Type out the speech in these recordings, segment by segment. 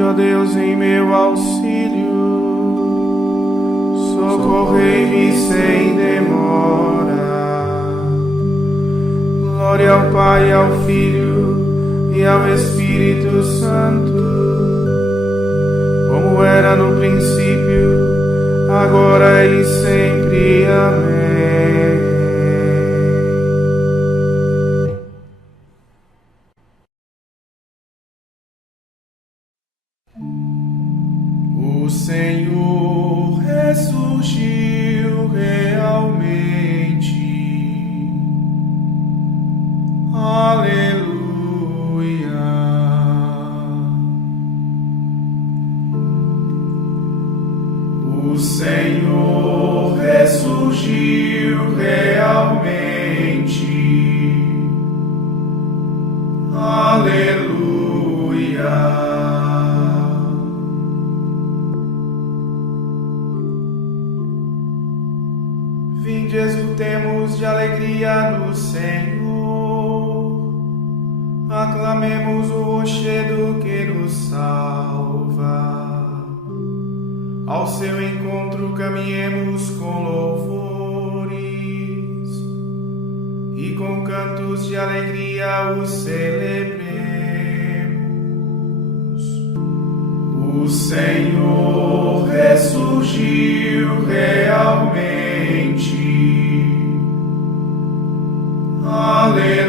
Vinde, ó Deus, em meu auxílio, socorrei-me sem demora. Glória ao Pai, ao Filho e ao Espírito Santo, como era no princípio, agora e sempre. Amém. O Senhor ressurgiu realmente. Aleluia. O Senhor ressurgiu realmente. Aleluia. Vinde, exultemos de alegria no Senhor, aclamemos o rochedo que nos salva. Ao seu encontro caminhemos com louvores e com cantos de alegria o celebremos. O Senhor ressurgiu realmente. Aleluia.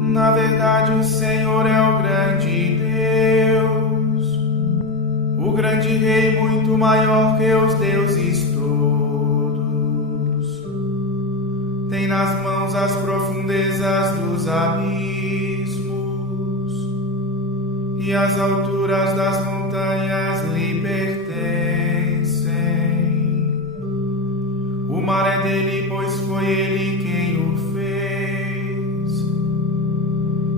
Na verdade, o Senhor é o grande Deus, o grande Rei, muito maior que os deuses todos. Tem nas mãos as profundezas dos abismos, e as alturas das montanhas lhe pertencem. O mar é dele, pois foi ele quem o fez,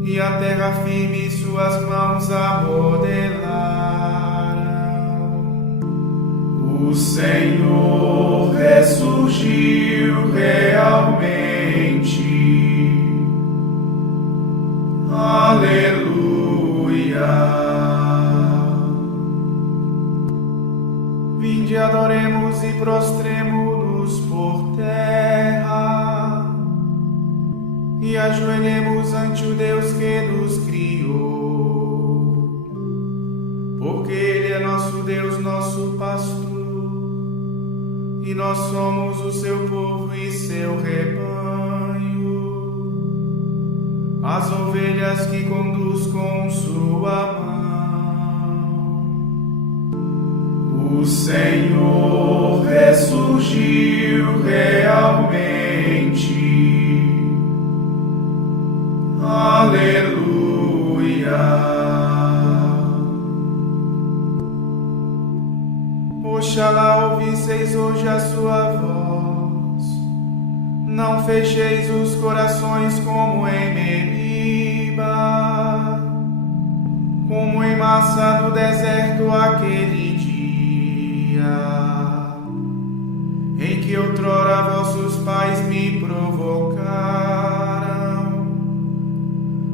e a terra firme suas mãos a modelaram. O Senhor ressurgiu realmente. Aleluia. Vinde, adoremos e prostremo-nos por terra e ajoelhemos ante o Deus que nos criou, porque Ele é nosso Deus, nosso pastor, e nós somos o seu povo e seu rebanho, as ovelhas que conduz com sua mão. O Senhor ressurgiu realmente. Aleluia. Oxalá ouvisseis hoje a sua voz, não fecheis os corações como em Meriba, como em Massa no deserto aquele dia, em que outrora vossos pais me provocaram,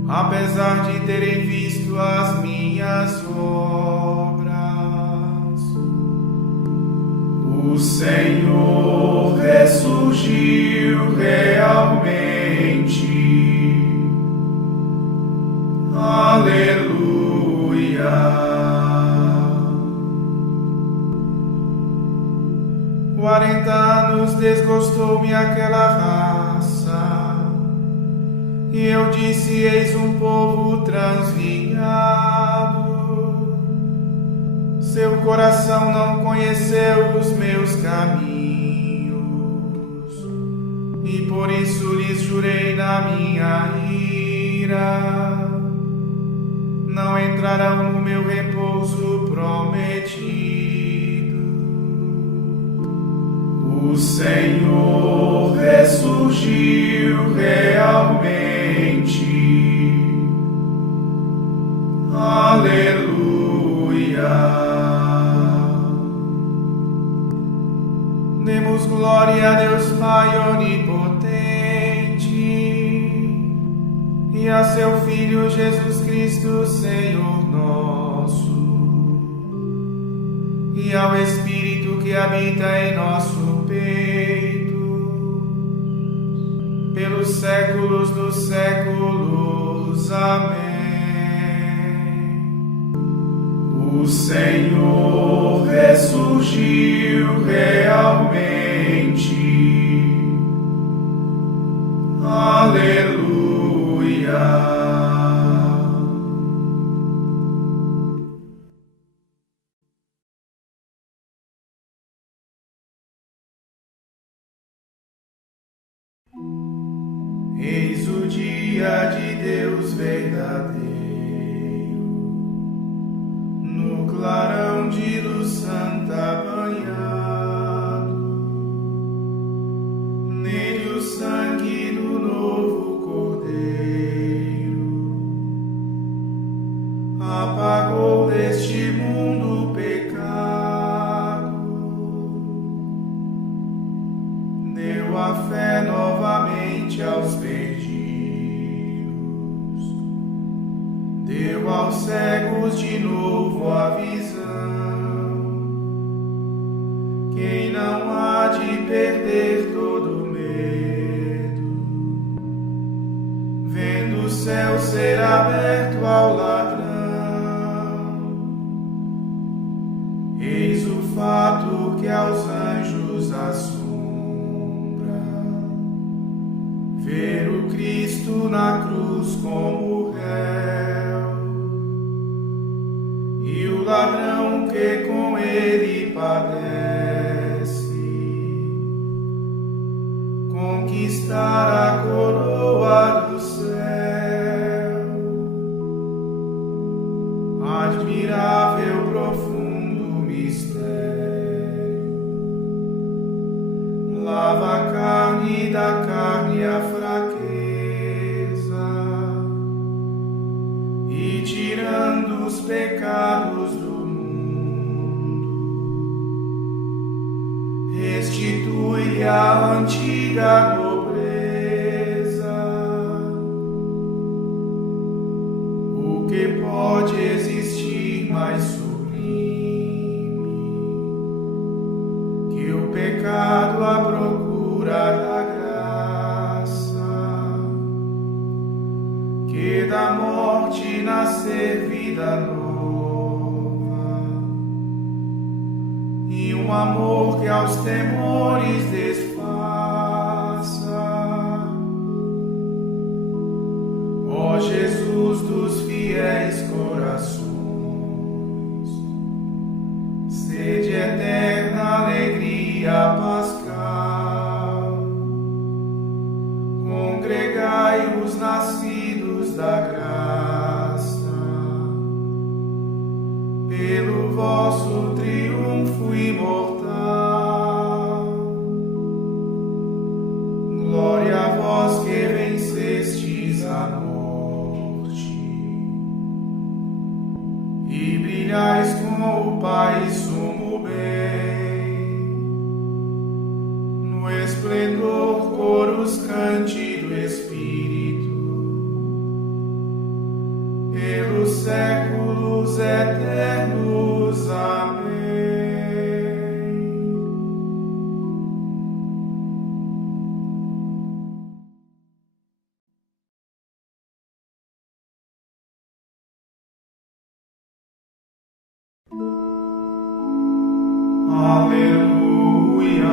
apesar de terem visto as minhas obras. O Senhor ressurgiu realmente. Aleluia. 40 anos desgostou-me aquela raça, e eu disse: eis um povo transviado. Seu coração não conheceu os meus caminhos, e por isso lhes jurei na minha ira: não entrarão no meu repouso prometido. O Senhor ressurgiu realmente. Aleluia. Demos glória a Deus Pai onipotente e a seu Filho Jesus Cristo, Senhor nosso, e ao Espírito que habita em nosso peito, pelos séculos dos séculos. Amém. O Senhor ressurgiu realmente. Aleluia. Eis o dia de Deus verdadeiro, no clarão de luz santa banhado, nele o sangue do novo Cordeiro apagou deste mundo o pecado, deu a fé novamente aos perdidos, deu aos cegos de novo a visão. Quem não há de perder todo medo, vendo o céu ser aberto ao ladrão. Eis o fato que aos anjos assombra, ver o Cristo na cruz como réu, e o ladrão que com ele padece, conquistar a coroa do céu. Admirável, profundo mistério, lava a carne da carne a fraqueza, e tirando os pecados do mundo, restitui a antiga nobreza. O que pode existir mais sublime que o pecado à procura da graça, que da morte nascer vida nova, e um amor que aos temores desfaça. Ó Jesus dos fiéis corações, sede eterna alegria pascal, congregai os nascidos da graça, pelo vosso triunfo imortal. Glória a vós que vencestes a morte, e brilhais com o Pai sumo bem. No esplendor coros cante do Espírito, pelos séculos eternos. Amém. Aleluia.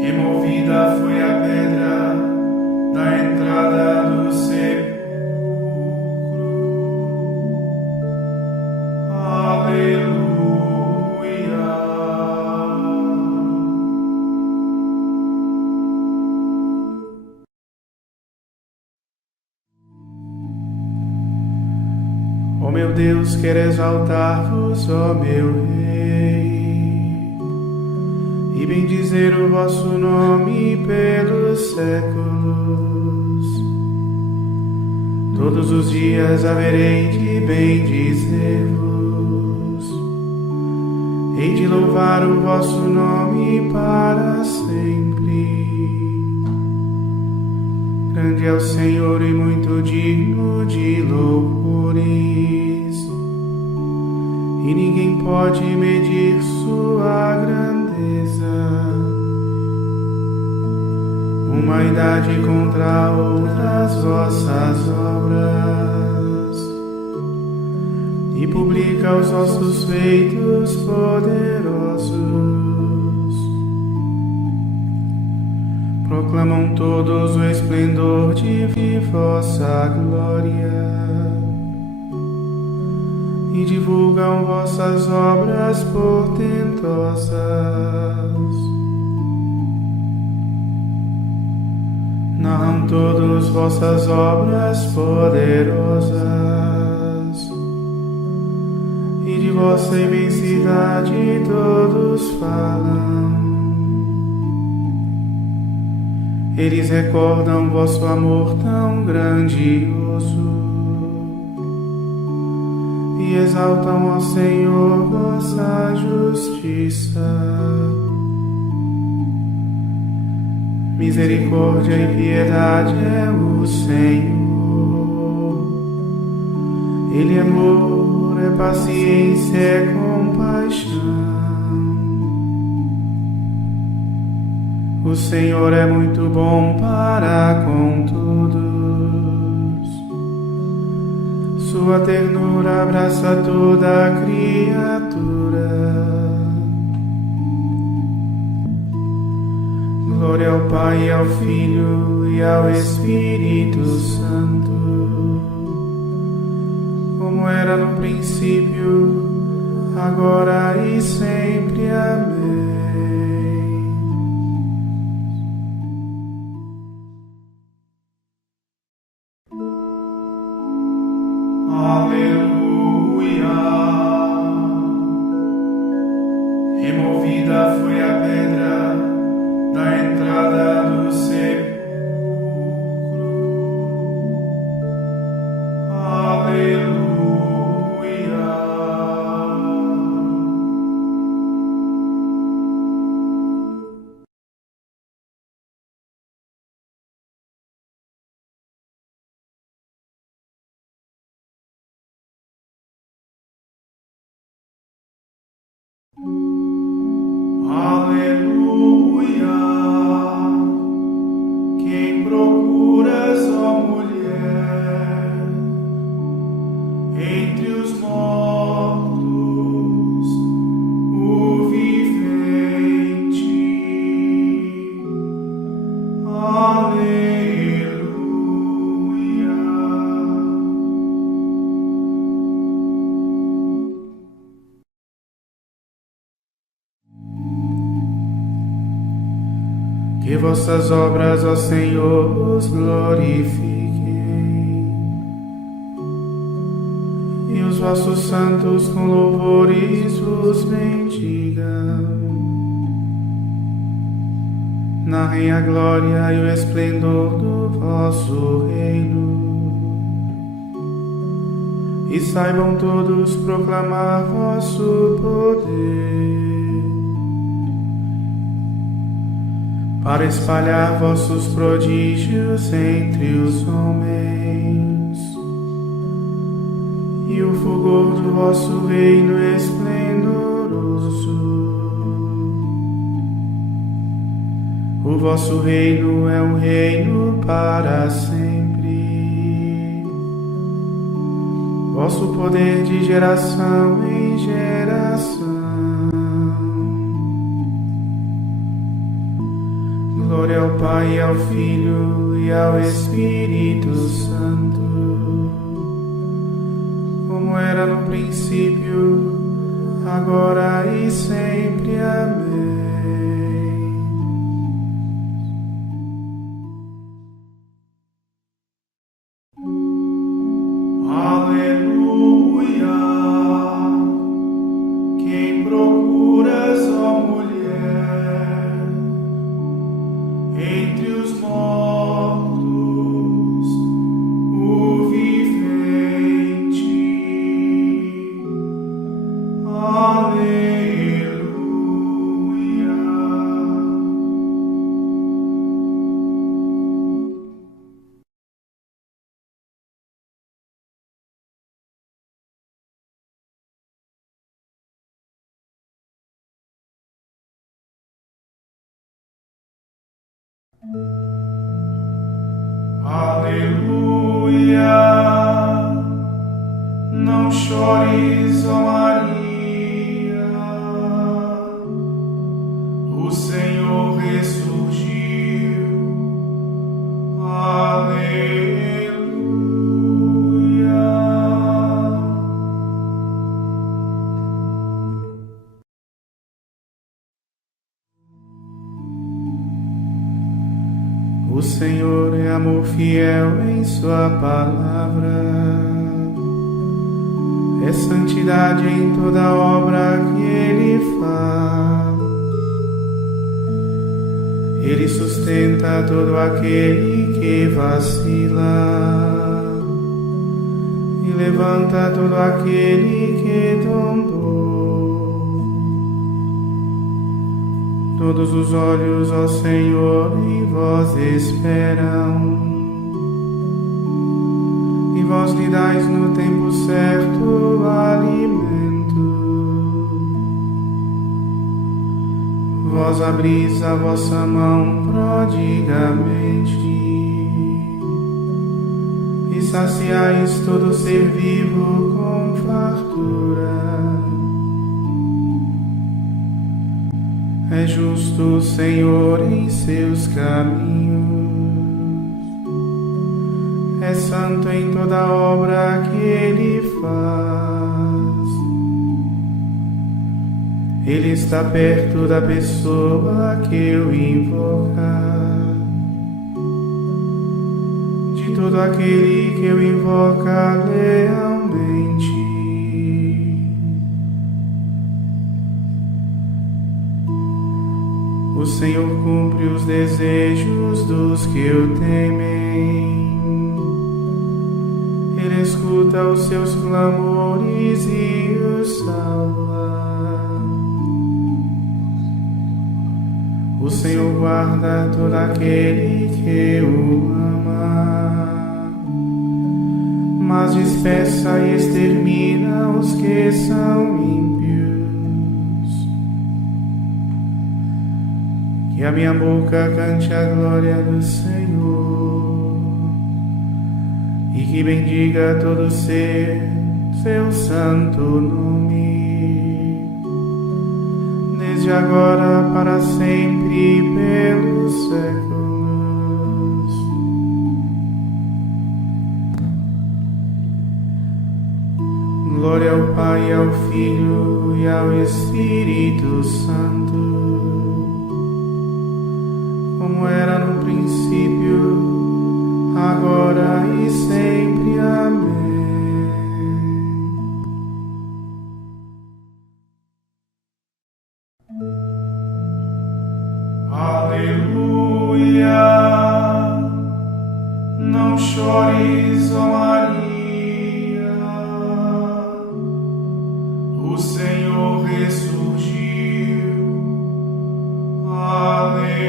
Removida foi a pedra da entrada do sepulcro. Aleluia. Ó meu Deus, quero exaltar-vos, ó meu Rei, e bendizer o vosso nome pelos séculos. Todos os dias haverei de bendizer-vos, hei de louvar o vosso nome para sempre. grande é o Senhor e muito digno de louvores, e ninguém pode medir sua grandeza. Uma idade contra outras vossas obras, e publica os vossos feitos poderosos. Proclamam todos o esplendor de vossa glória, e divulgam vossas obras portentosas. Narram todos vossas obras poderosas, e de vossa imensidade todos falam. Eles recordam vosso amor tão grandioso, e exaltam ao Senhor vossa justiça. Misericórdia e piedade é o Senhor. Ele é amor, é paciência, é compaixão. O Senhor é muito bom para com todos. Sua ternura abraça toda a criatura. Glória ao Pai, ao Filho e ao Espírito Santo, como era no princípio, agora e sempre. Amém. Aleluia. Removida foi a pedra da entrada do sepulcro. Aleluia. Aleluia. Quem procuras, ó mulher, entre os mortos, o vivente. Aleluia. Que vossas obras, ó Senhor, os glorifiquem, e os vossos santos com louvores vos bendigam. Narrem a glória e o esplendor do vosso reino, e saibam todos proclamar vosso poder, para espalhar vossos prodígios entre os homens, e o fulgor do vosso reino esplendoroso. O vosso reino é um reino para sempre, vosso poder de geração em geração. Glória ao Pai, ao Filho e ao Espírito Santo, como era no princípio, agora e sempre. Amém. Aleluia. Quem procuras, ó mulher, entre os mortos, o vivente. Aleluia. Aleluia. Não chores, ó Maria, o Senhor ressurgiu. Aleluia. O Senhor é amor fiel em sua palavra, é santidade em toda obra que Ele faz. Ele sustenta todo aquele que vacila e levanta todo aquele que tombou. Todos os olhos, ó Senhor, em vós esperam, e vós lhe dais no tempo certo alimento. Vós abris a vossa mão prodigamente e saciais todo ser vivo com fartura. É justo o Senhor em seus caminhos, é santo em toda obra que Ele faz. Ele está perto da pessoa que o invoca, de todo aquele que o invoca lealmente. O Senhor cumpre os desejos dos que o temem. Ele escuta os seus clamores e os salva. O Senhor guarda todo aquele que o ama, mas dispersa e extermina os que são ímpios. Que a minha boca cante a glória do Senhor, e que bendiga todo ser seu santo nome, desde agora para sempre e pelos séculos. Glória ao Pai, ao Filho e ao Espírito Santo, como era no princípio, agora e sempre. Amém. Aleluia. Não chores, ó Maria, o Senhor ressurgiu. Aleluia.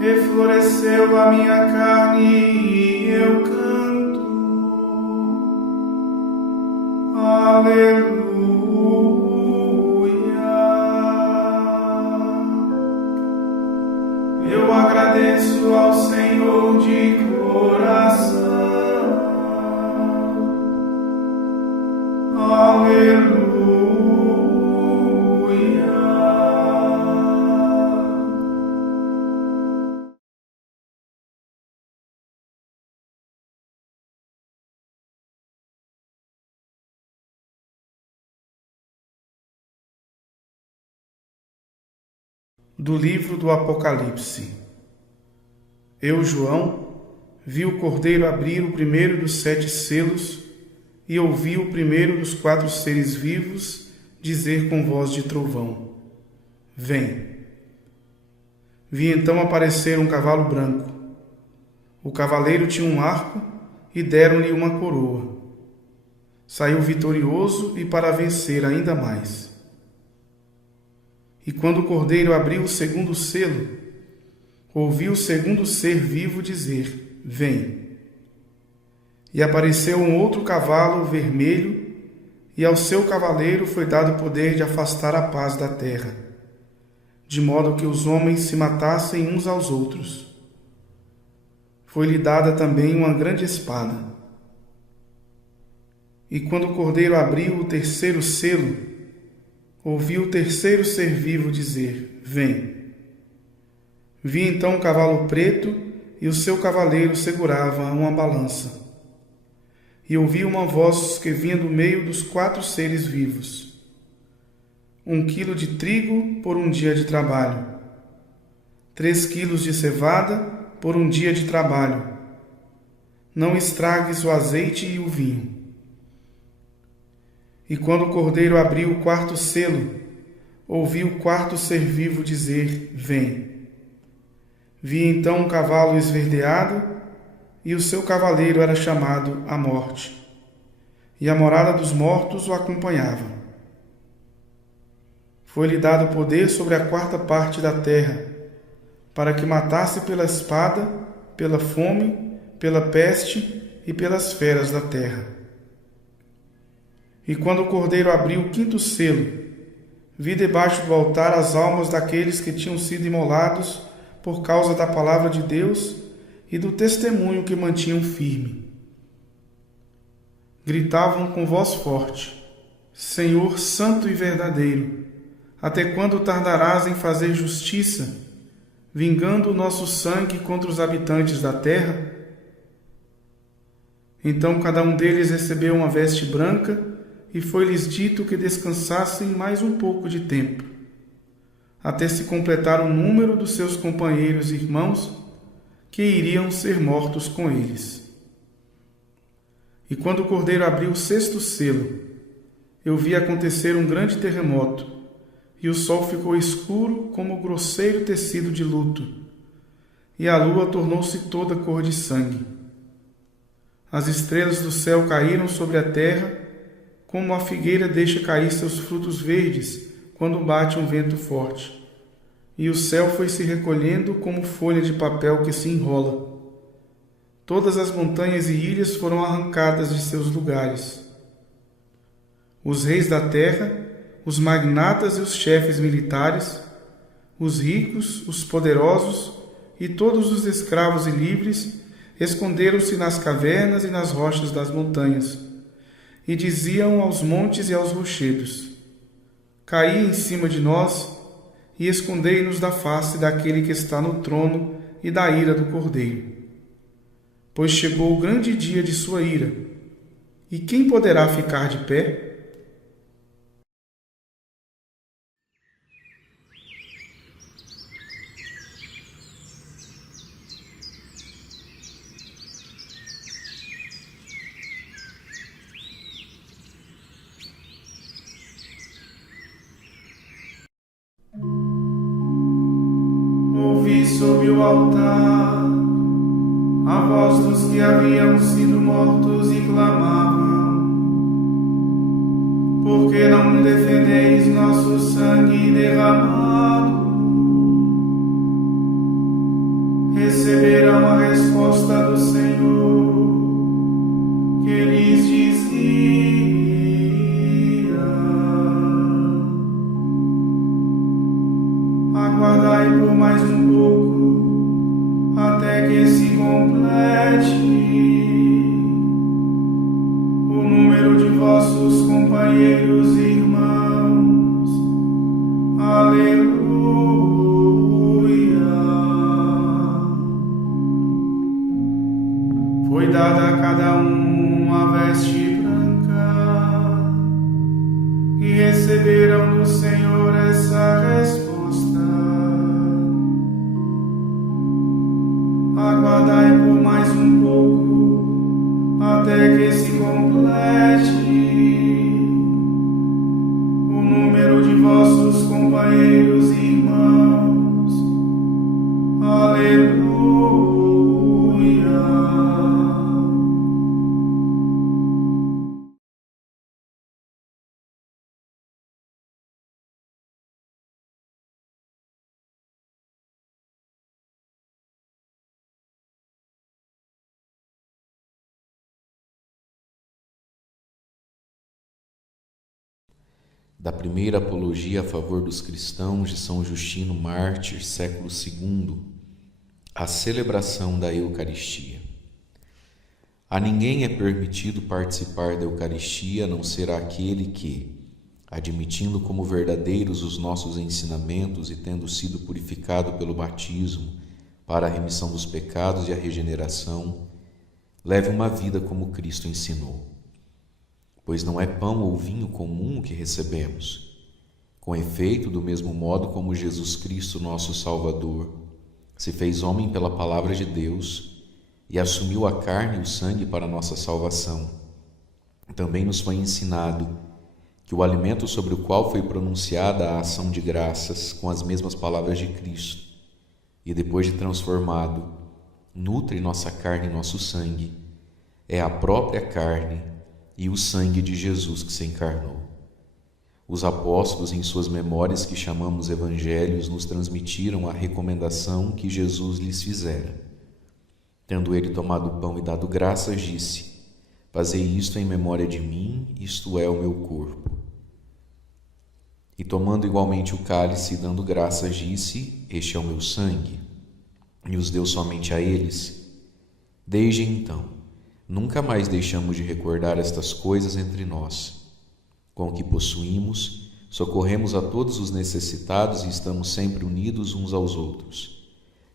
Refloresceu a minha carne e eu canto. Aleluia. Eu agradeço ao Senhor de coração. Aleluia. Do livro do Apocalipse. Eu, João, vi o Cordeiro abrir o primeiro dos 7 selos e ouvi o primeiro dos 4 seres vivos dizer com voz de trovão: Vem. Vi então aparecer um cavalo branco. O cavaleiro tinha um arco e deram-lhe uma coroa. Saiu vitorioso e para vencer ainda mais. E quando o Cordeiro abriu o segundo selo, ouvi o segundo ser vivo dizer: Vem. E apareceu um outro cavalo vermelho, e ao seu cavaleiro foi dado o poder de afastar a paz da terra, de modo que os homens se matassem uns aos outros. Foi-lhe dada também uma grande espada. E quando o cordeiro abriu o terceiro selo, ouvi o terceiro ser vivo dizer: Vem. Vi então um cavalo preto, e o seu cavaleiro segurava uma balança. E ouvi uma voz que vinha do meio dos 4 seres vivos: 1 quilo de trigo por um dia de trabalho, 3 quilos de cevada por um dia de trabalho. Não estragues o azeite e o vinho. E quando o cordeiro abriu o 4º selo, ouvi o 4º ser vivo dizer: Vem. Vi então um cavalo esverdeado, e o seu cavaleiro era chamado a Morte, e a morada dos mortos o acompanhava. Foi-lhe dado poder sobre a 4ª parte da terra, para que matasse pela espada, pela fome, pela peste e pelas feras da terra. E quando o cordeiro abriu o 5º selo, vi debaixo do altar as almas daqueles que tinham sido imolados por causa da palavra de Deus e do testemunho que mantinham firme. Gritavam com voz forte: Senhor santo e verdadeiro, até quando tardarás em fazer justiça, vingando o nosso sangue contra os habitantes da terra? Então cada um deles recebeu uma veste branca, e foi-lhes dito que descansassem mais um pouco de tempo, até se completar o número dos seus companheiros e irmãos, que iriam ser mortos com eles. E quando o cordeiro abriu o 6º selo, eu vi acontecer um grande terremoto, e o sol ficou escuro como grosseiro tecido de luto, e a lua tornou-se toda cor de sangue. As estrelas do céu caíram sobre a terra, como a figueira deixa cair seus frutos verdes quando bate um vento forte, e o céu foi se recolhendo como folha de papel que se enrola. Todas as montanhas e ilhas foram arrancadas de seus lugares. Os reis da terra, os magnatas e os chefes militares, os ricos, os poderosos e todos os escravos e livres esconderam-se nas cavernas e nas rochas das montanhas, e diziam aos montes e aos rochedos: Caí em cima de nós e escondei-nos da face daquele que está no trono e da ira do Cordeiro. Pois chegou o grande dia de sua ira, e quem poderá ficar de pé? Ouvi sob o altar a voz dos que haviam sido mortos e clamavam: Por que não defendeis nosso sangue derramado? Receberão a resposta do Senhor, que lhes dizia: Aguardai por mais um pouco, até que se complete o número de vossos companheiros e irmãos. Aleluia. Foi dada a cada um uma veste branca, e receberam do Senhor essa resposta: Aguardai por mais um pouco, até que se complete o número de vossos companheiros e irmãos. Aleluia. da primeira apologia a favor dos cristãos de São Justino Mártir, século II, a celebração da Eucaristia. A ninguém é permitido participar da Eucaristia a não ser aquele que, admitindo como verdadeiros os nossos ensinamentos e tendo sido purificado pelo batismo para a remissão dos pecados e a regeneração, leve uma vida como Cristo ensinou. Pois não é pão ou vinho comum que recebemos. Com efeito, do mesmo modo como Jesus Cristo, nosso Salvador, se fez homem pela palavra de Deus e assumiu a carne e o sangue para a nossa salvação, também nos foi ensinado que o alimento sobre o qual foi pronunciada a ação de graças com as mesmas palavras de Cristo, e depois de transformado, nutre nossa carne e nosso sangue, é a própria carne e o sangue de Jesus que se encarnou. Os apóstolos, em suas memórias que chamamos evangelhos, nos transmitiram a recomendação que Jesus lhes fizera. Tendo ele tomado o pão e dado graças, disse: fazei isto em memória de mim, isto é o meu corpo. E tomando igualmente o cálice e dando graças, disse: este é o meu sangue, e os deu somente a eles. Desde então, nunca mais deixamos de recordar estas coisas entre nós. Com o que possuímos, socorremos a todos os necessitados e estamos sempre unidos uns aos outros.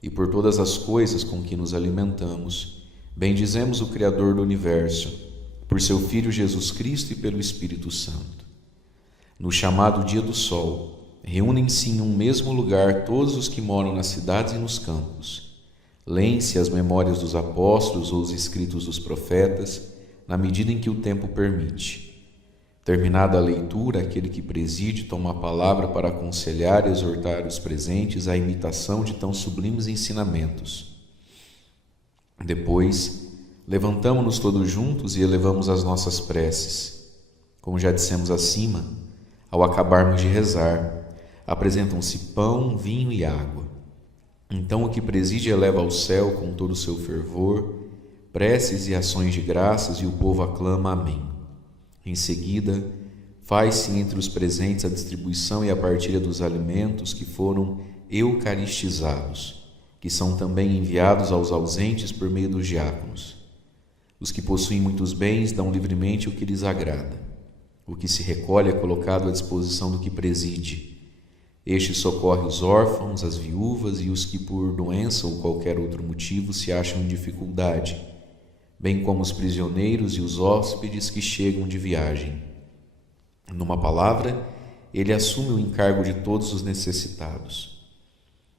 E por todas as coisas com que nos alimentamos, bendizemos o Criador do Universo, por seu Filho Jesus Cristo e pelo Espírito Santo. No chamado dia do sol, reúnem-se em um mesmo lugar todos os que moram nas cidades e nos campos. Leem-se as memórias dos apóstolos ou os escritos dos profetas, na medida em que o tempo permite. Terminada a leitura, aquele que preside toma a palavra para aconselhar e exortar os presentes à imitação de tão sublimes ensinamentos. Depois, levantamo-nos todos juntos e elevamos as nossas preces. Como já dissemos acima, ao acabarmos de rezar, apresentam-se pão, vinho e água. Então o que preside eleva ao céu com todo o seu fervor, preces e ações de graças, e o povo aclama Amém. Em seguida, faz-se entre os presentes a distribuição e a partilha dos alimentos que foram eucaristizados, que são também enviados aos ausentes por meio dos diáconos. Os que possuem muitos bens dão livremente o que lhes agrada. O que se recolhe é colocado à disposição do que preside. Este socorre os órfãos, as viúvas e os que por doença ou qualquer outro motivo se acham em dificuldade, bem como os prisioneiros e os hóspedes que chegam de viagem. Numa palavra, ele assume o encargo de todos os necessitados.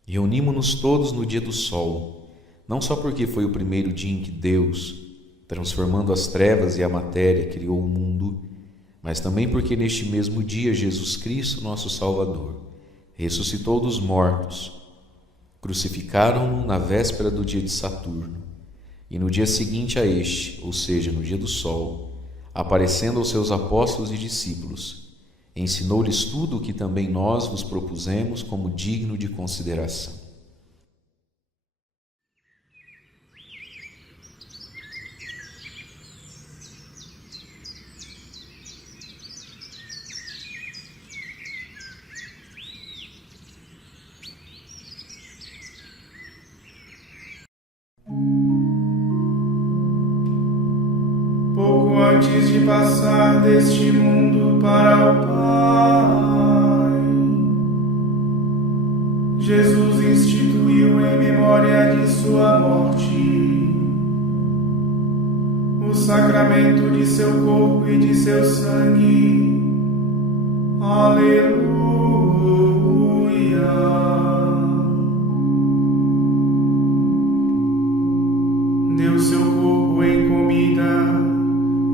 Reunimo-nos todos no dia do sol, não só porque foi o primeiro dia em que Deus, transformando as trevas e a matéria, criou o mundo, mas também porque neste mesmo dia Jesus Cristo, nosso Salvador, ressuscitou dos mortos. Crucificaram-no na véspera do dia de Saturno, e no dia seguinte a este, ou seja, no dia do sol, aparecendo aos seus apóstolos e discípulos, ensinou-lhes tudo o que também nós vos propusemos como digno de consideração. Pouco antes de passar deste mundo para o Pai, Jesus instituiu em memória de sua morte o sacramento de seu corpo e de seu sangue. Aleluia. Deu seu corpo em comida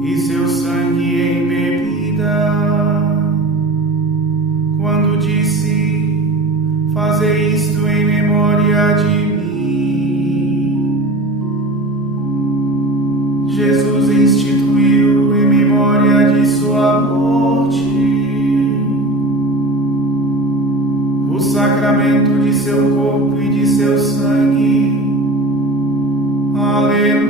e seu sangue em bebida, quando disse: fazei isto em memória de mim. Jesus instituiu em memória de sua morte o sacramento de seu corpo e de seu sangue. Aleluia.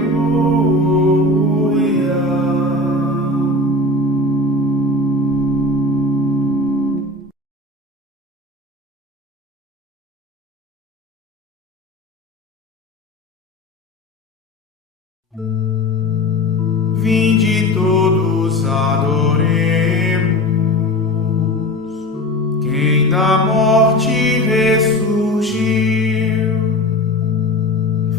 Vinde todos adoremos quem da morte ressurgiu.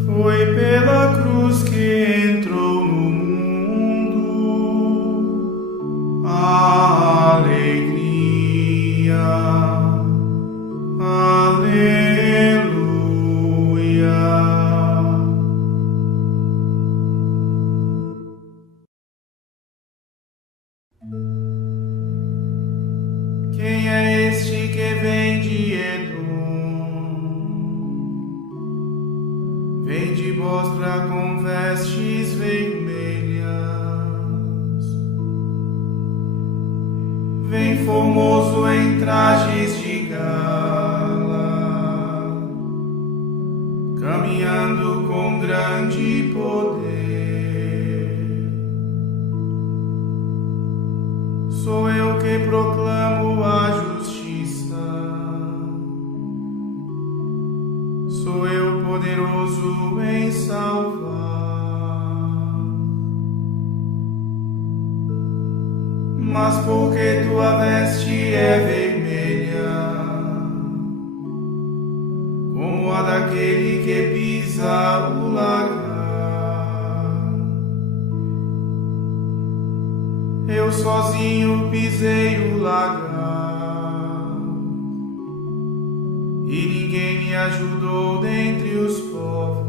Foi pela cruz que entrou no mundo a alegria. Aleluia. Quem é este que vem de Edom? Vem de Bosra com vestes vermelhas. Vem formoso em trajes de gala, caminhando com grande poder. Sou eu que proclamo a justiça, sou eu poderoso em salvar. Mas porque tua veste é vermelha, como a daquele que pisa o lagar, eu sozinho pisei o lagar, e ninguém me ajudou dentre os povos.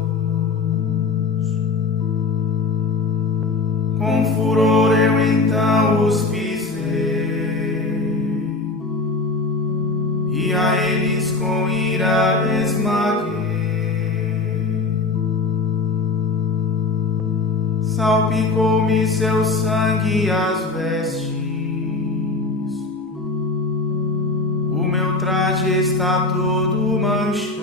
Com furor eu então os pisei, e a eles com ira esmaguei. Salpicou-me seu sangue as vestes, o meu traje está todo manchado.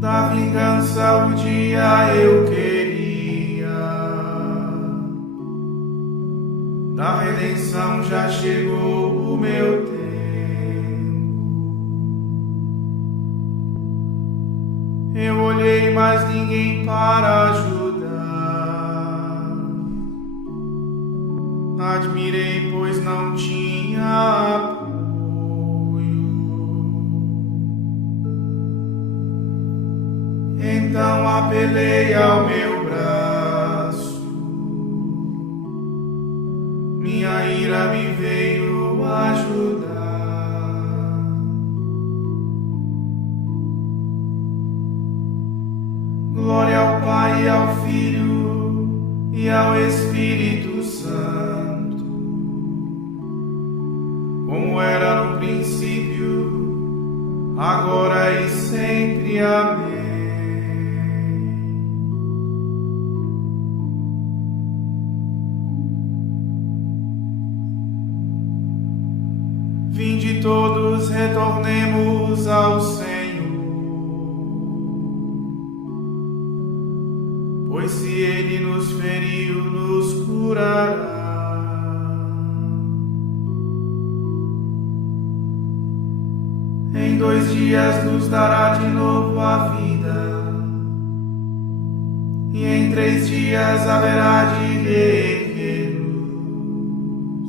Da vingança o dia eu queria, da redenção já chegou o meu tempo. Eu olhei, mas ninguém para ajudar. Admirei, pois não tinha apoio. Então apelei ao meu braço, minha ira me veio ajudar. Glória ao Pai, ao Filho e ao Espírito Santo, como era no princípio, agora e sempre. Amém. Vinde todos, retornemos ao Senhor. Pois se Ele nos feriu, nos curará. Em 2 dias nos dará de novo a vida, e em 3 dias haverá de reerguer-nos,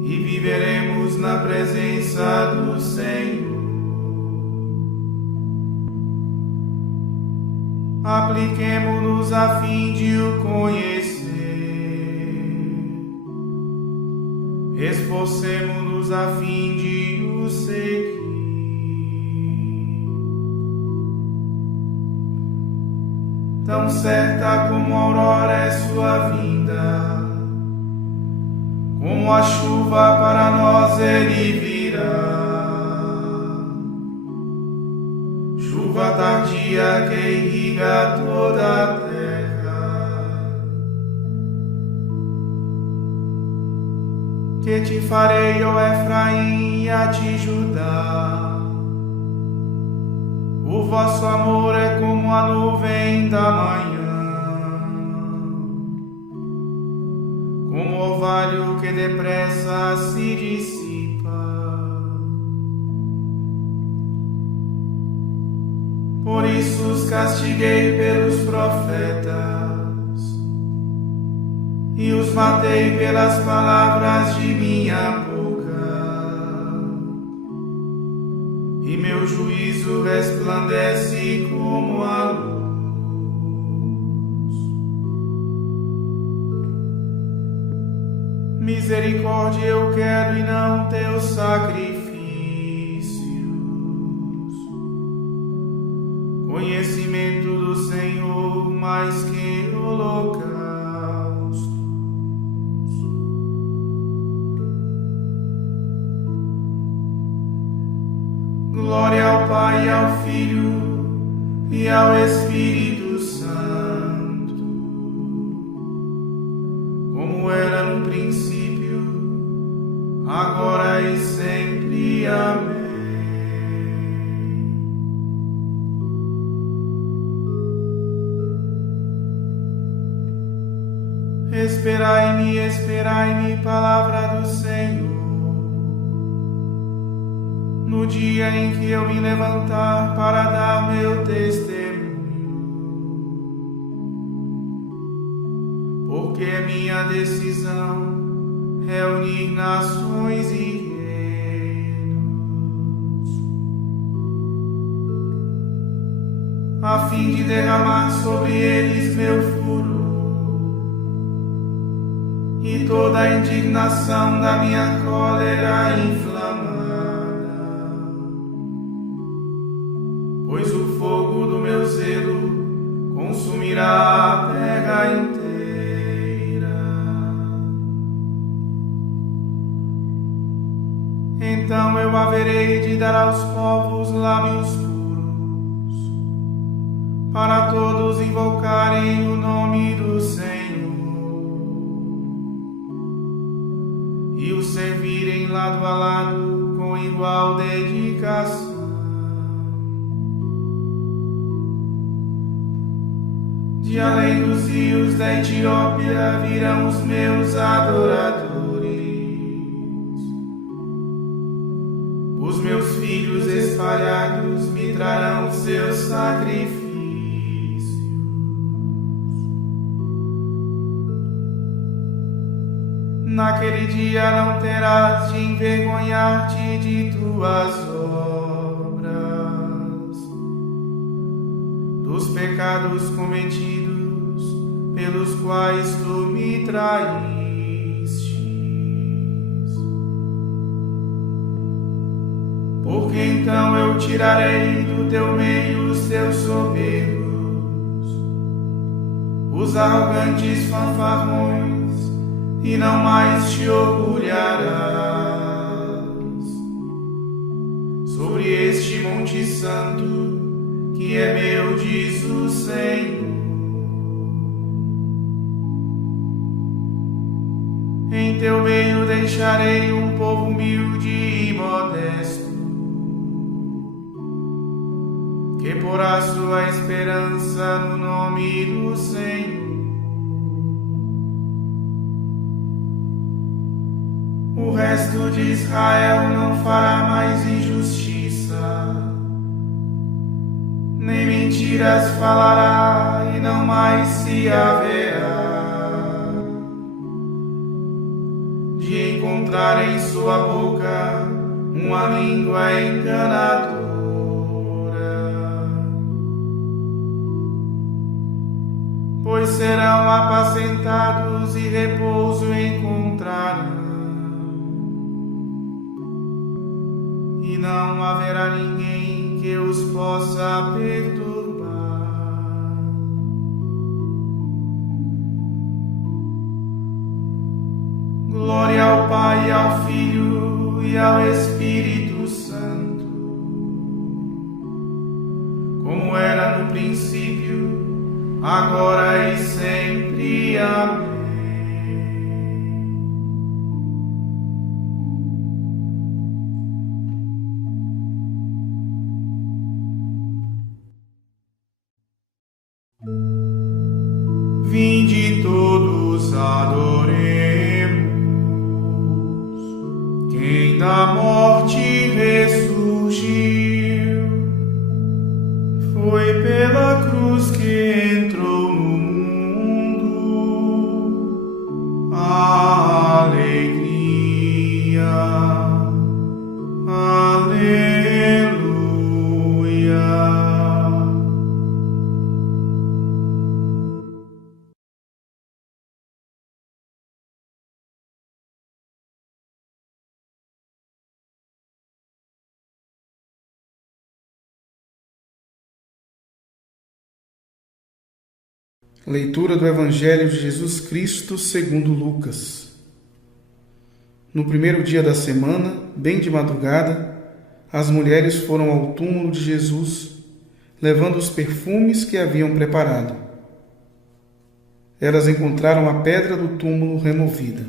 e viveremos na presença do Senhor. Apliquemo-nos a fim de o conhecer, esforcemo-nos a fim de o seguir. Tão certa como a aurora é sua vinda, como a chuva para nós ele virá. Chuva tardia que irriga toda a terra. Que te farei, ó Efraim, e a ti Judá? O vosso amor é como a nuvem da manhã, como o orvalho que depressa se dissipa. Por isso os castiguei pelos próprios profetas, e os matei pelas palavras de minha boca, e meu juízo resplandece como a luz. Misericórdia eu quero e não teus sacrifícios, conhecimento do Senhor mais que holocaustos. Glória ao Pai, e ao Filho e ao Espírito Santo, como era no princípio, agora e sempre. Amém. Esperai-me, palavra do Senhor. No dia em que eu me levantar para dar meu testemunho, porque é minha decisão reunir nações e reinos, a fim de derramar sobre eles meu furor e toda a indignação da minha cólera inflamada. Pois o fogo do meu zelo consumirá a terra inteira. Então eu haverei de dar aos povos lábios puros, para todos invocarem o nome do Senhor e o servirem lado a lado com igual dedicação. De além dos rios da Etiópia virão os meus adoradores, os meus filhos espalhados me trarão seus sacrifícios. Naquele dia não terás de envergonhar-te de tuas obras, dos pecados cometidos pelos quais tu me traístes. Porque então eu tirarei do teu meio os teus soberbos, os arrogantes fanfarrões, e não mais te orgulharás sobre este monte santo que é meu, diz o Senhor. Em teu meio deixarei um povo humilde e modesto, que porá sua esperança no nome do Senhor. O resto de Israel não fará mais injustiça, nem mentiras falará e não mais se haverá de encontrar em sua boca uma língua enganadora. Pois serão apacentados e repouso encontrarão, e não haverá ninguém que os possa perturbar. Glória ao Pai, ao Filho e ao Espírito Santo, como era no princípio, agora e sempre. Amém. Vinde todos adoremos quem da morte ressurgiu. Foi pela cruz que entrou Leitura do Evangelho de Jesus Cristo segundo Lucas. No primeiro dia da semana, bem de madrugada, as mulheres foram ao túmulo de Jesus, levando os perfumes que haviam preparado. Elas encontraram a pedra do túmulo removida.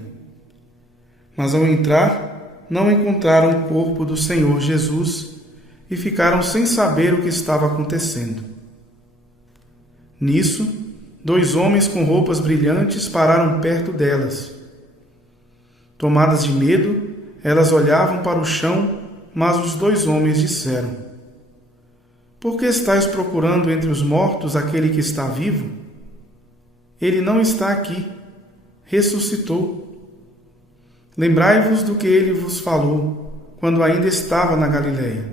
Mas ao entrar, não encontraram o corpo do Senhor Jesus e ficaram sem saber o que estava acontecendo. Nisso, 2 homens com roupas brilhantes pararam perto delas. Tomadas de medo, elas olhavam para o chão, mas os 2 homens disseram: "Por que estáis procurando entre os mortos aquele que está vivo? Ele não está aqui, ressuscitou. Lembrai-vos do que ele vos falou, quando ainda estava na Galileia.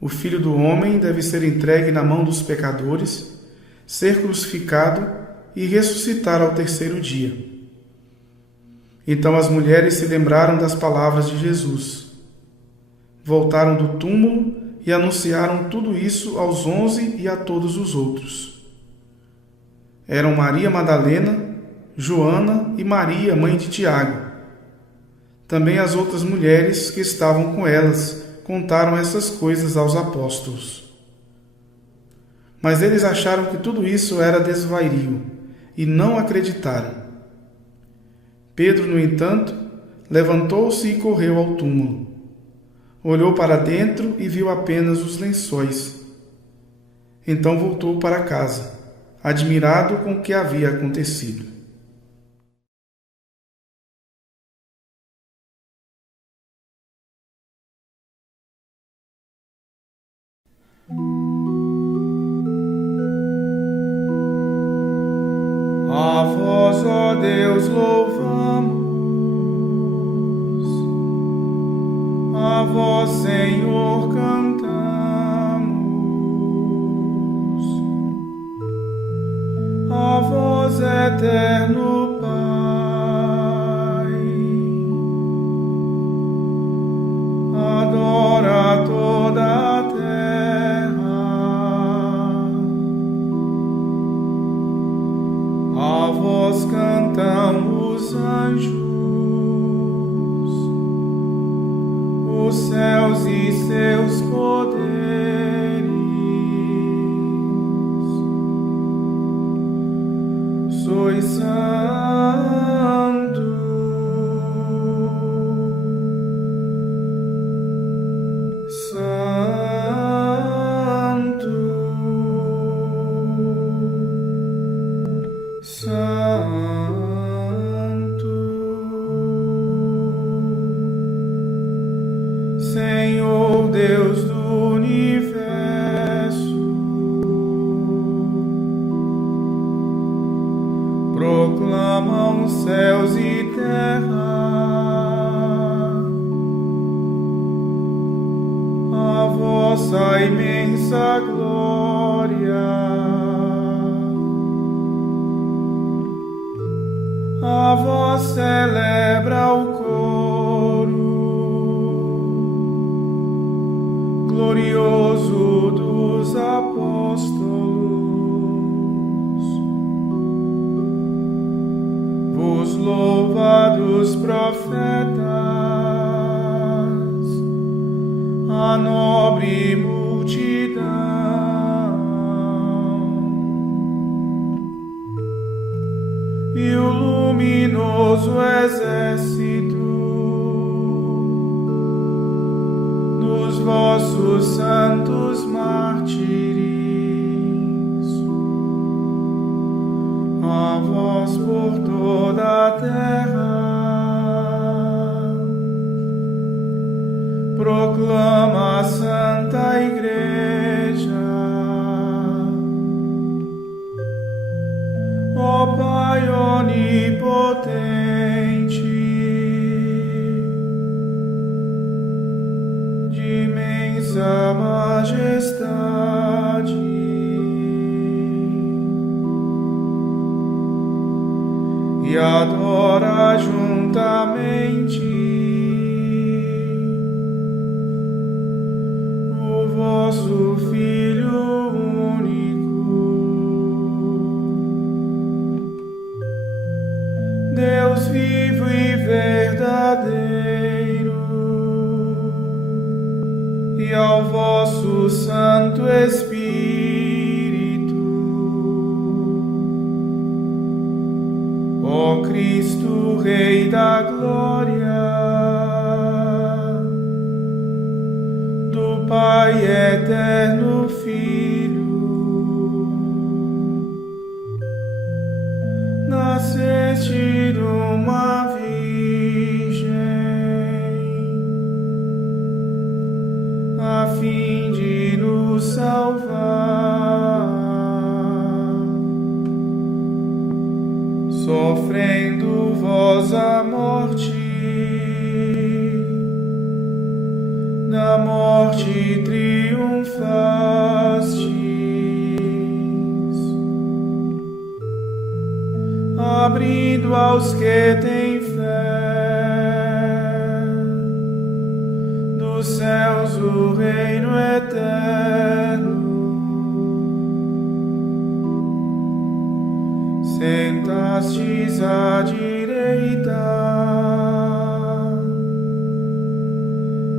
O Filho do Homem deve ser entregue na mão dos pecadores, ser crucificado e ressuscitar ao 3º dia." Então as mulheres se lembraram das palavras de Jesus. Voltaram do túmulo e anunciaram tudo isso aos 11 e a todos os outros. Eram Maria Madalena, Joana e Maria, mãe de Tiago. Também as outras mulheres que estavam com elas contaram essas coisas aos apóstolos. Mas eles acharam que tudo isso era desvario e não acreditaram. Pedro, no entanto, levantou-se e correu ao túmulo. Olhou para dentro e viu apenas os lençóis. Então voltou para casa, admirado com o que havia acontecido. A vós, ó Deus, louvamos, a vós, Senhor, cantamos, a vós, eterno Pai, adora toda a terra, a vós cantam os anjos, os céus e seus poderes. Sois santo, santo, santo, Senhor Deus do universo. Proclamam céus e terra a vossa imensa glória. A vós celebra o coro glorioso dos apóstolos. Vos louvados profetas, a nobre multidão, e o luminoso exército dos vossos santos mártires. A vós por toda a terra proclama a Santa Igreja. Ó Pai onipotente, de imensa majestade, e adora juntamente o vosso Filho único, Deus vivo e verdadeiro, e ao vosso Santo Espírito, ó Cristo, Rei da glória, do Pai eterno Filho, nasceste de uma virgem, a fim de nos salvar, sofrendo vós a morte, da morte triunfastes, abrindo aos que têm fé dos céus o reino eterno. Sentastes à direita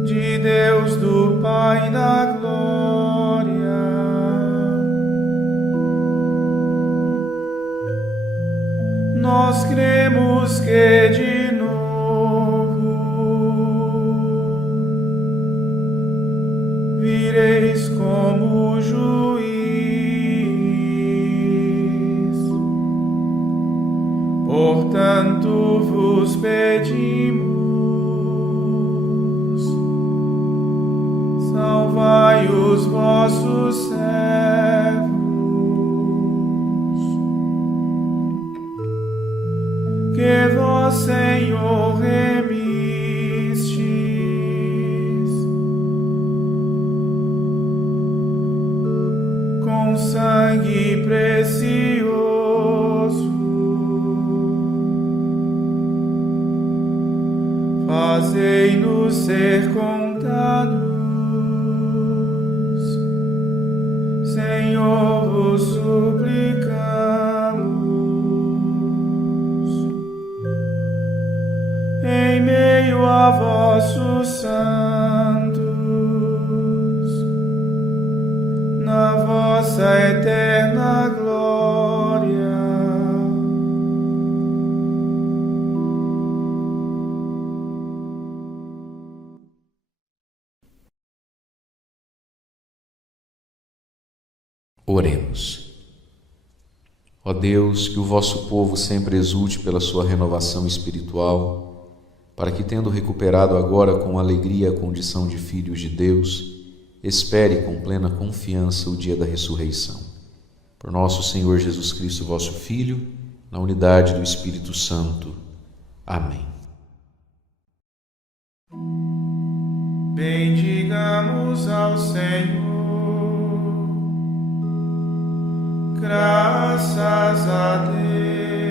de Deus do Pai na glória. Nós cremos que de novo vireis como juiz. Portanto vos pedimos, salvai os vossos servos, que vós, Senhor, remistes com sangue precioso. Fazei-nos ser contados, Senhor, vos suplicamos. Em meio a vossos santos, na vossa eterna glória. Oremos. Ó Deus, que o vosso povo sempre exulte pela sua renovação espiritual, para que, tendo recuperado agora com alegria a condição de filhos de Deus, espere com plena confiança o dia da ressurreição. Por nosso Senhor Jesus Cristo, vosso Filho, na unidade do Espírito Santo. Amém. Bendigamos ao Senhor. Graças a Deus.